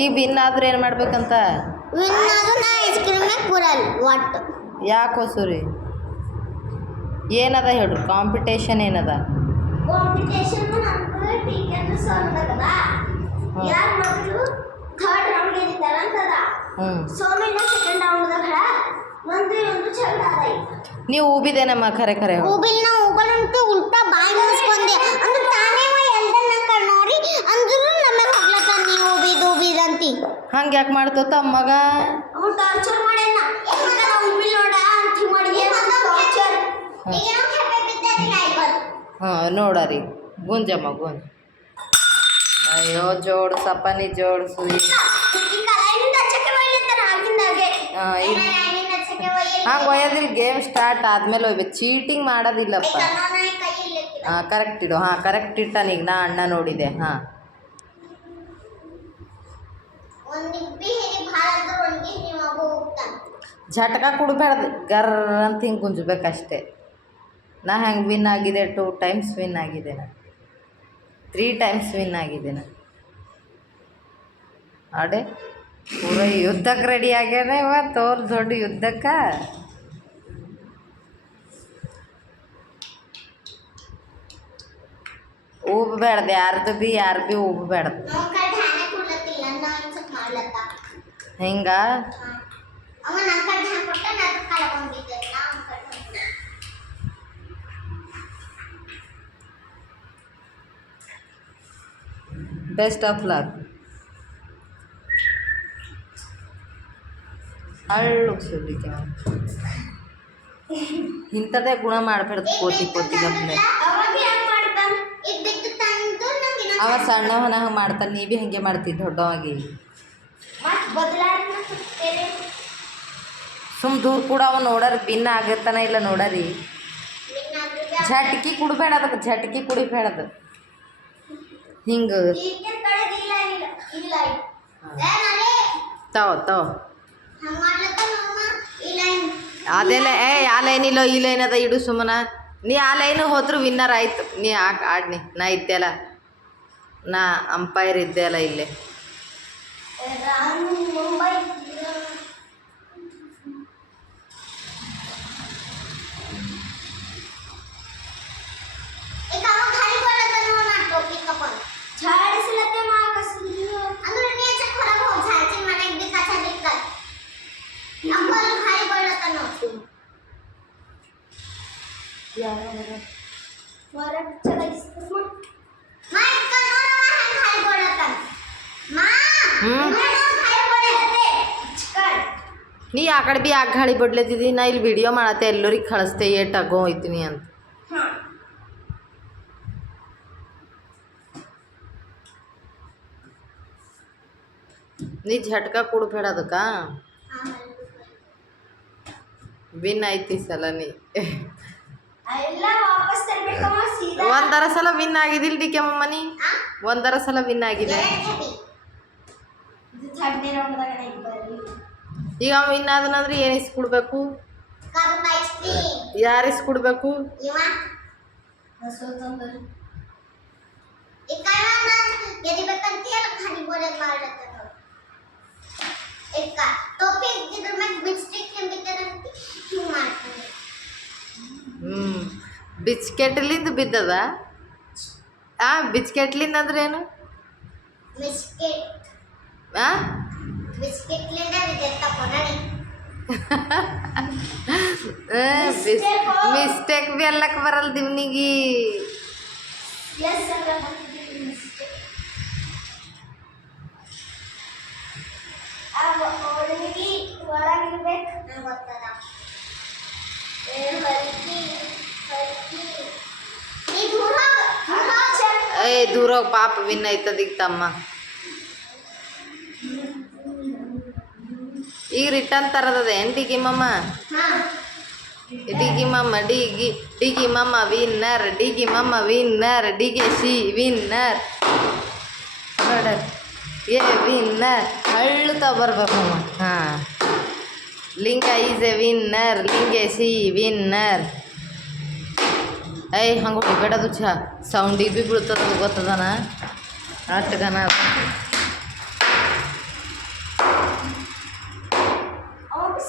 ಈಗ ವಿನ್ ಆದ್ರೆ ಏನು ಮಾಡ್ಬೇಕಂತ? ವಿನ್ ಆದ್ರೆ ನಾ ಐಸ್ ಕ್ರೀಮೇ ಕೊಡಲ್ಲ ಒಟ್ಟು. ಯಾಕೆ ಹೊಸೂರಿ? ಏನದ ಹೇಳ್ರಿ, ಕಾಂಪಿಟೇಷನ್ ಏನದ? ಕಾಂಪಿಟೇಷನ್ ನಮ್ಗೆ ಟೀಚರ್ ಸೋಲ್ದದ ಯಾರು ಮೊದಲು ಥರ್ಡ್ ರೌಂಡ್ ಗೆದ್ದಿದ್ದಾರ ಅಂತದ. ಸೋಮಿನ ಸೆಕೆಂಡ್ ರೌಂಡ್ದಾಗ ಒಂದು ಜಗಳ ನೀವು ಊಬಿದೇನಮ್ಮ? ಖರೆ ಖರೆ ಊಬಿಲ್ ಊಬಲಂಟು ಉಲ್ಟಾ ಬಾಯಿ ಮುಗಿಸ್ಕೊಂಡೆ ಅಂದ್ರೆ ತಾನೇ ಎಲ್ದನ್ನ ನೋಡಿ ಅಂದ್ರೂ ನಮಗೆ ಹೋಗ್ಲತ್ತ ನೀವು ಊಬಿದಂತಿ. ಹಂಗೆ ಯಾಕೆ ಮಾಡ್ತೋತ ಅಮ್ಮಗ? ಅವ್ನು ಟಾರ್ಚರ್ ಮಾಡ್ಯಾನ. ಊಬಿಲ್ ನೋಡ ಅಂತ ಮಾಡಿ ಟಾರ್ಚರ್. ನೋಡರಿ ಗುಂಜಮ್ಮ ಗುಂಜ್. ಅಯ್ಯೋ ಜೋಡ್ಸಪ್ಪ ನೀ ಜೋಡ್ಸು. ಹಂಗೆ ಒಯ್ಯೋದಿಲ್ಲ, ಗೇಮ್ ಸ್ಟಾರ್ಟ್ ಆದ್ಮೇಲೆ ಒಯ್ಬೇಕು, ಚೀಟಿಂಗ್ ಮಾಡೋದಿಲ್ಲಪ್ಪ. ಹಾಂ ಕರೆಕ್ಟ್ ಇಡು. ಹಾಂ ಕರೆಕ್ಟ್ ಇಟ್ಟಾನ ಈಗ, ನಾ ಅಣ್ಣ ನೋಡಿದೆ. ಹಾಂ ಝಟ್ಕ ಕುಡ್ಬೇಡ್ದು, ಗರ್ರ ಅಂತ ಹಿಂಗೆ ಗುಂಜ್ಬೇಕಷ್ಟೆ. ನಾ ಹೆಂಗೆ ವಿನ್ ಆಗಿದೆ? 2 ಟೈಮ್ಸ್ ವಿನ್ ಆಗಿದೆ, ನಾ 3 ಟೈಮ್ಸ್ ವಿನ್ ಆಗಿದೆ. ನಾ ಅಡೆ ಪೂರ ಯುದ್ಧಕ್ಕೆ ರೆಡಿ ಆಗ್ಯಾನ ಇವತ್ತು, ತೋಲ್ ದೊಡ್ಡ ಯುದ್ಧಕ್ಕೆ. ಊಬಬೇಡ್ದು ಯಾರ್ದು ಭೀ ಊಬಬೇಡ್ದು. ಹಿಂಗ ಬೆಸ್ಟ್ ಆಫ್ ಲಕ್. ಹಳ್ಳು ಸುದ್ದಿಕೆ ಇಂಥದ್ದೇ ಗುಣ ಮಾಡ್ಬಾರ್ದು. ಕೋತಿ ಗಪ್ಲೆ ಅವ ಸಣ್ಣವನ ಹಂಗೆ ಮಾಡ್ತಾನೆ, ನೀ ಭೀ ಹಂಗೆ ಮಾಡ್ತಿದ್ದ ದೊಡ್ಡವಾಗಿ. ಸುಮ್ ದೂರ ಕೂಡ ಅವ ನೋಡರಿ, ಭಿನ್ನ ಆಗಿರ್ತಾನ ಇಲ್ಲ ನೋಡರಿ. ಝಟ್ಕಿ ಕುಡ್ಬೇಡ, ಅದಕ್ಕೆ ಝಟ್ಕಿ ಕುಡಿಬೇಡದು. ಹಿಂಗೆ ತೋ ಅದೆಲ್ಲ ಆ ಲೈನ್ ಇಲ್ಲ ಈ ಲೈನ್ ಅದ, ಇಡು ಸುಮ್ಮನ. ನೀ ಆ ಲೈನ್ ಹೋದ್ರು ವಿನ್ನರ್ ಆಯ್ತು. ನೀ ಆಡ್ನಿ, ನಾ ಇದ್ದೆಲ್ಲ, ನಾ ಅಂಪೈರ್ ಇದ್ದೆಲ್ಲ ಇಲ್ಲೇ. ನೀ ಆ ಕಡೆ ಭೀ ಯಾಕೆ ಗಾಳಿ ಬಡ್ಲತ್ತಿದ್ದಿ? ನಾ ಇಲ್ಲಿ ವಿಡಿಯೋ ಮಾಡತ್ತೆ, ಎಲ್ಲರಿಗೆ ಕಳಿಸ್ತೆ ಏಟ್ ಆಗೋ ಹೋಯ್ತೀನಿ ಅಂತ. ನೀ ಝಟ್ಕ ಕುಡ್ಬೇಡ ಅದಕ್ಕೆ. ವಿನ್ ಐತಿ ಸಲ ನೀ ಒಂದರ ಸಲ ವಿನ್ ಆಗಿದಿಲ್ಲ ಡಿ ಕೆ ಮಮ್ಮನಿ? ಒಂದರ ಸಲ ವಿನ್ ಆಗಿದೆ. ಈಗ ಅವ ವಿನ್ ಆದನಂದ್ರೆ ಏನು ಇಸ್ಕೊಡ್ಬೇಕು? ಯಾರು ಇಸ್ಕೊಡ್ಬೇಕು? ಬಿಸ್ಕೆಟ್ಲಿಂದ ಬಿದ್ದದ? ಬಿಸ್ಕೆಟ್ಲಿಂದ ಅಂದ್ರೆ ಏನು? ಮಿಸ್ಟೇಕ್ ಬಿ ಅಲ್ಲಕ್ಕೆ ಬರಲ್ಲ ದಿವ್ನಿಗಿ. ದೂರ ಪಾಪ ವಿನ್ ಆಯ್ತದೀಗ ತಮ್ಮ. ಈಗ ರಿಟರ್ನ್ ತರದದ ಏನು ಡಿಗಿ ಮಮ್ಮ? ಡಿಗಿ ಮಮ್ಮ ಡಿಗಿ ಮಮ್ಮ ವಿನ್ನರ್, ಡಿಗಿ ಮಮ್ಮ ವಿನ್ನರ್, ಡಿಗೆ ಸಿ ವಿನ್ನರ್ ನೋಡ, ಏ ವಿನ್ನರ್ ಹಳ್ಳು ತಗೊಬರ್ಬೇಕಮ್ಮ. ಹಾಂ, ಲಿಂಗ ಈಸ್ ಎ ವಿನ್ನರ್, ಲಿಂಗೆ ಸಿ ವಿನ್ನರ್. ಹಂಗೆ ಹೊಡಿಬೇಡದು, ಸೌಂಡಿಗೆ ಭೀ ಬೀಳ್ತದ, ಗೊತ್ತದನ ಅಷ್ಟು ಗನ.